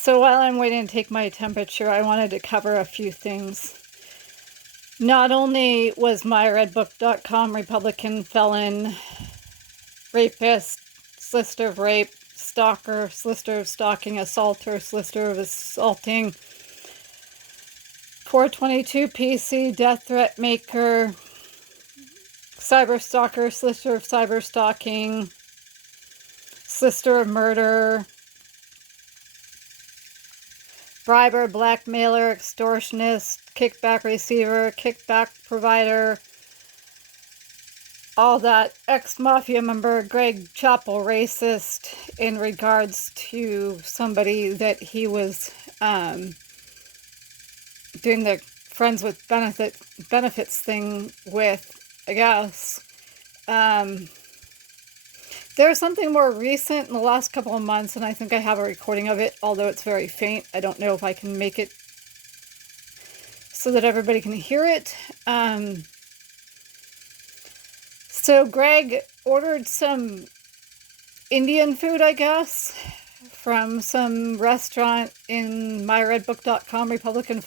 So while I'm waiting to take my temperature, I wanted to cover a few things. Not only was myredbook.com Republican felon, rapist, solicitor of rape, stalker, solicitor of stalking, assaulter, solicitor of assaulting, 422 PC, death threat maker, cyber stalker, solicitor of cyber stalking, solicitor of murder, briber, blackmailer, extortionist, kickback receiver, kickback provider, all that. Ex-mafia member Glen Chapel, racist in regards to somebody that he was doing the friends with benefits thing with, I guess. There's something more recent in the last couple of months, and I think I have a recording of it, although it's very faint. I don't know if I can make it so that everybody can hear it. So Greg ordered some Indian food, I guess, from some restaurant in myredbook.com, Republican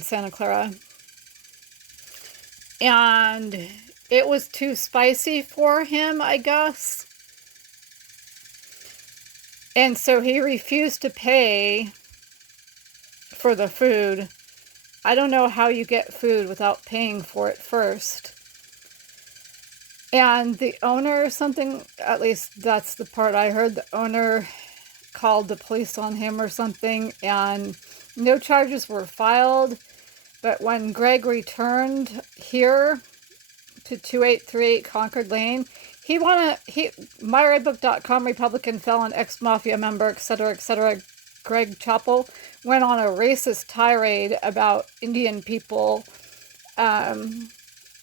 Santa Clara. And it was too spicy for him, I guess. And so he refused to pay for the food. I don't know how you get food without paying for it first. And the owner or something, at least that's the part I heard, the owner called the police on him or something, and no charges were filed. But when Greg returned here to 2838 Concord Lane, myredbook.com, Republican felon, ex-mafia member, etc., Glen Chapel, went on a racist tirade about Indian people that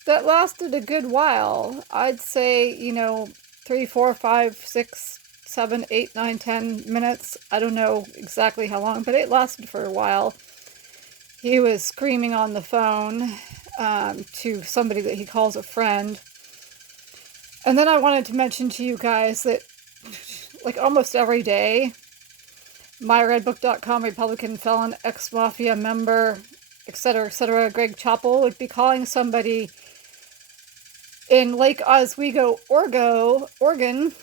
lasted a good while. I'd say, 3, 4, 5, 6, 7, 8, 9, 10 minutes. I don't know exactly how long, but it lasted for a while. He was screaming on the phone to somebody that he calls a friend. And then I wanted to mention to you guys that, like, almost every day, myredbook.com, Republican felon, ex-mafia member, etc., Glen Chapel would be calling somebody in Lake Oswego, Oregon.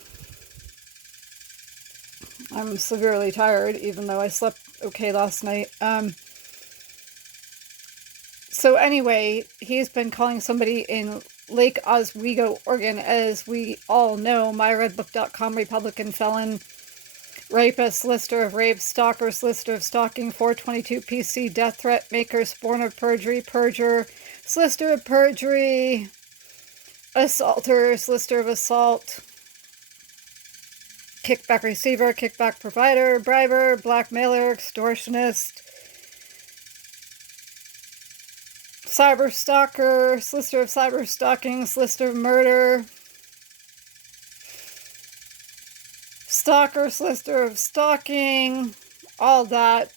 I'm severely tired, even though I slept okay last night. So anyway, he's been calling somebody in Lake Oswego, Oregon. As we all know, myredbook.com, Republican felon, rapist, solicitor of rape, stalker, solicitor of stalking, 422 PC, death threat maker, suborner, perjury, perjurer, solicitor of perjury, assaulter, solicitor of assault, kickback receiver, kickback provider, briber, blackmailer, extortionist, cyber stalker, solicitor of cyber stalking, solicitor of murder, stalker, solicitor of stalking, all that.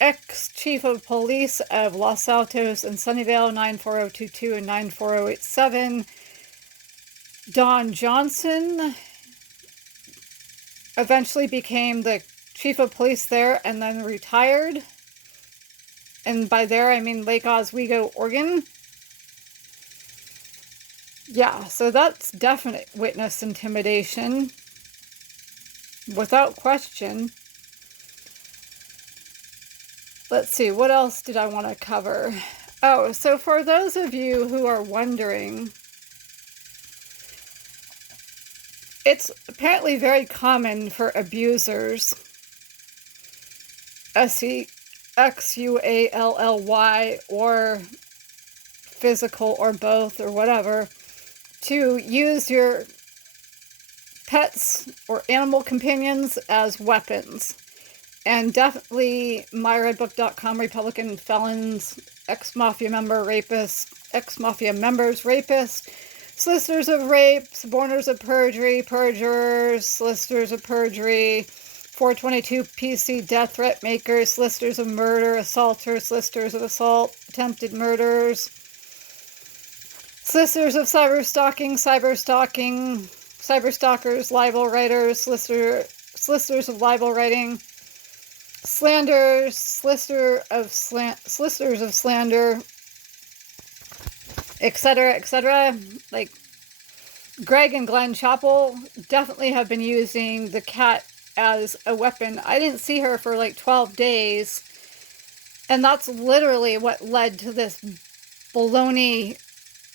Ex-chief of police of Los Altos and Sunnyvale, 94022 and 94087. Don Johnson eventually became the chief of police there and then retired. And by there, I mean Lake Oswego, Oregon. Yeah, so that's definite witness intimidation, without question. Let's see, what else did I want to cover? Oh, so for those of you who are wondering, it's apparently very common for abusers, SEXUALLY, or physical, or both, or whatever, to use your pets or animal companions as weapons. And definitely myredbook.com, Republican felons, ex-mafia member, rapist, ex-mafia members, rapist, solicitors of rape, suborners of perjury, perjurers, solicitors of perjury, 422 PC, death threat makers, solicitors of murder, assaulters, solicitors of assault, attempted murders, solicitors of cyber stalking, cyber stalkers, libel writers, solicitors of libel writing, slanders, solicitors of slander, etc., etc. Like Greg and Glen Chapel definitely have been using the cat as a weapon. I didn't see her for like 12 days, and that's literally what led to this baloney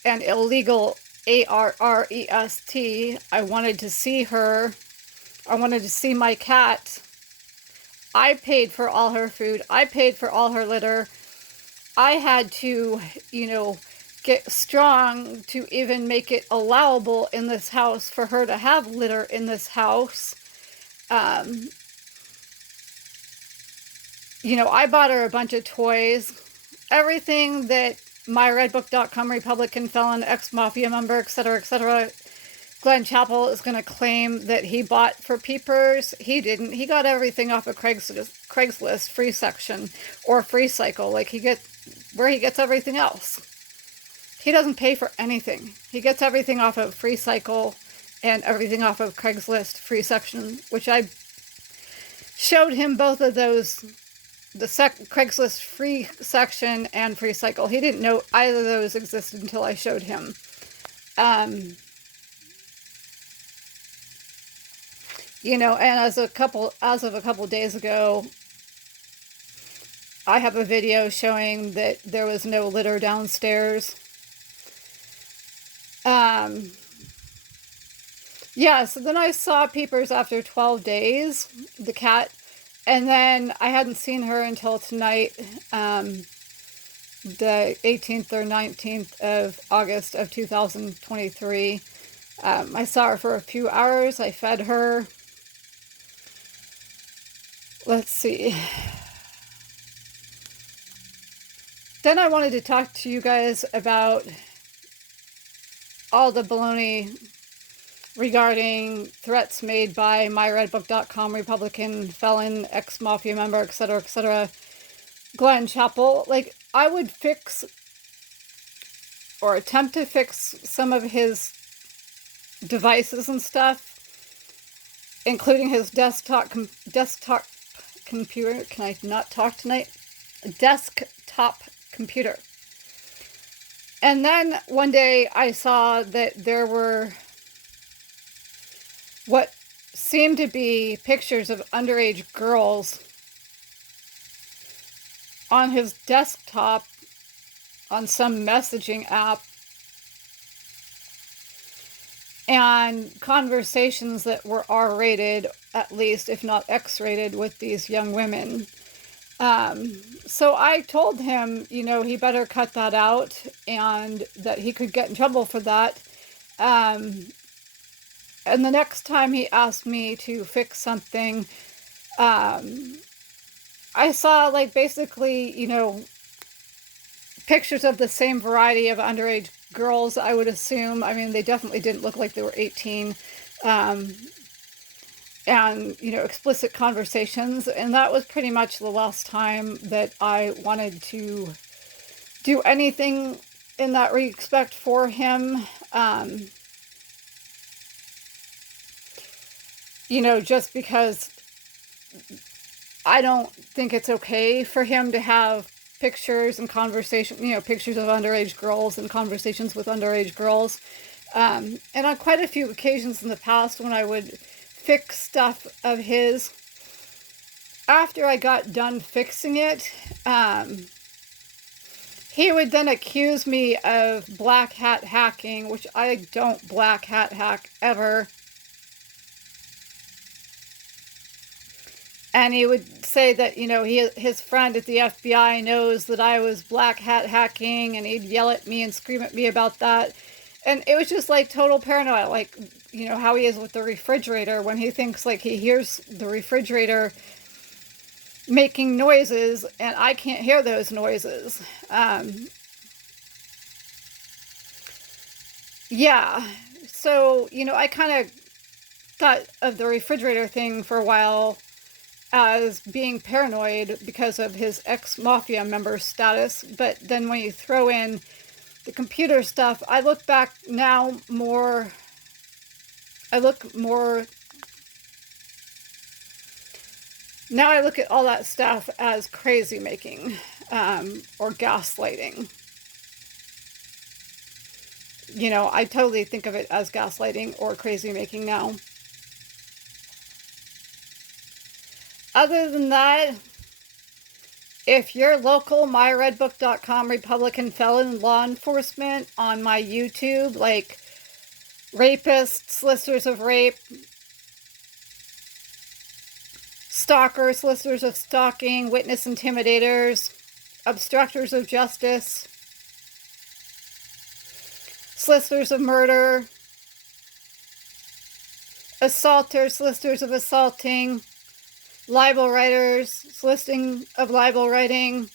and illegal arrest. I wanted to see her. I wanted to see my cat. I paid for all her food. I paid for all her litter. I had to, get strong to even make it allowable in this house for her to have litter in this house. I bought her a bunch of toys. Everything that myredbook.com, Republican felon, ex-mafia member, etc., etc., Glen Chapel is going to claim that he bought for Peepers. He didn't. He got everything off of Craigslist free section or free cycle, like he gets everything else. He doesn't pay for anything. He gets everything off of free cycle and everything off of Craigslist free section, which I showed him both of those, the Craigslist free section and free cycle. He didn't know either of those existed until I showed him. And as of a couple days ago, I have a video showing that there was no litter downstairs. So then I saw Peepers after 12 days, the cat, and then I hadn't seen her until tonight, the 18th or 19th of August of 2023. I saw her for a few hours. I fed her. Let's see. Then I wanted to talk to you guys about all the baloney regarding threats made by myredbook.com, Republican felon, ex-mafia member, etc., etc., Glen Chapel. Like, I would fix or attempt to fix some of his devices and stuff, including his desktop computer. Can I not talk tonight? Desktop computer. And then one day I saw that there were what seemed to be pictures of underage girls on his desktop on some messaging app, and conversations that were R-rated, at least, if not X-rated, with these young women. So I told him, he better cut that out and that he could get in trouble for that. And the next time he asked me to fix something, I saw, basically, pictures of the same variety of underage girls, I would assume. I mean, they definitely didn't look like they were 18. And, explicit conversations. And that was pretty much the last time that I wanted to do anything in that respect for him. Just because I don't think it's okay for him to have pictures and conversation, pictures of underage girls and conversations with underage girls. And on quite a few occasions in the past, when I would fix stuff of his, after I got done fixing it, he would then accuse me of black hat hacking, which I don't black hat hack ever. And he would say that, his friend at the FBI knows that I was black hat hacking, and he'd yell at me and scream at me about that. And it was just like total paranoia, like, how he is with the refrigerator when he thinks like he hears the refrigerator making noises and I can't hear those noises. So, I kind of thought of the refrigerator thing for a while as being paranoid because of his ex-mafia member status. But then when you throw in the computer stuff, I look back now more I look more, now I look at all that stuff as crazy making, or gaslighting. You know, I totally think of it as gaslighting or crazy making now. Other than that, if you're local, myredbook.com Republican felon law enforcement on my YouTube, like rapists, solicitors of rape, stalkers, solicitors of stalking, witness intimidators, obstructors of justice, solicitors of murder, assaulters, solicitors of assaulting, libel writers, soliciting of libel writing,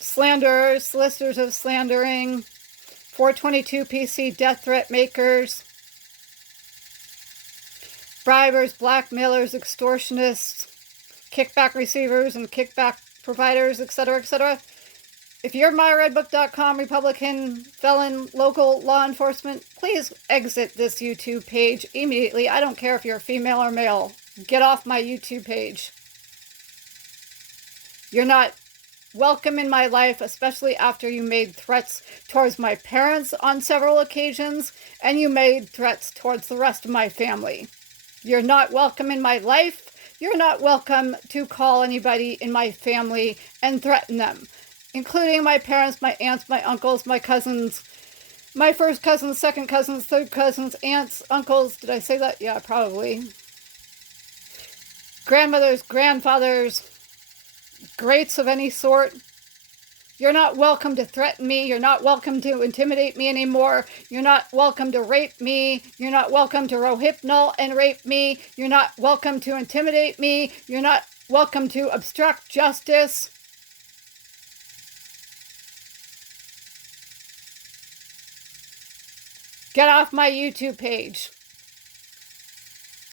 slanderers, solicitors of slandering, 422 PC death threat makers, bribers, blackmailers, extortionists, kickback receivers and kickback providers, etc., etc. If you're myredbook.com Republican felon local law enforcement, please exit this YouTube page immediately. I don't care if you're female or male. Get off my YouTube page. You're not welcome in my life, especially after you made threats towards my parents on several occasions, and you made threats towards the rest of my family. You're not welcome in my life. You're not welcome to call anybody in my family and threaten them, including my parents, my aunts, my uncles, my cousins, my first cousins, second cousins, third cousins, aunts, uncles. Did I say that? Yeah, probably. Grandmothers, grandfathers, greats of any sort. You're not welcome to threaten me. You're not welcome to intimidate me anymore. You're not welcome to rape me. You're not welcome to rohypnol and rape me. You're not welcome to intimidate me. You're not welcome to obstruct justice. Get off my YouTube page.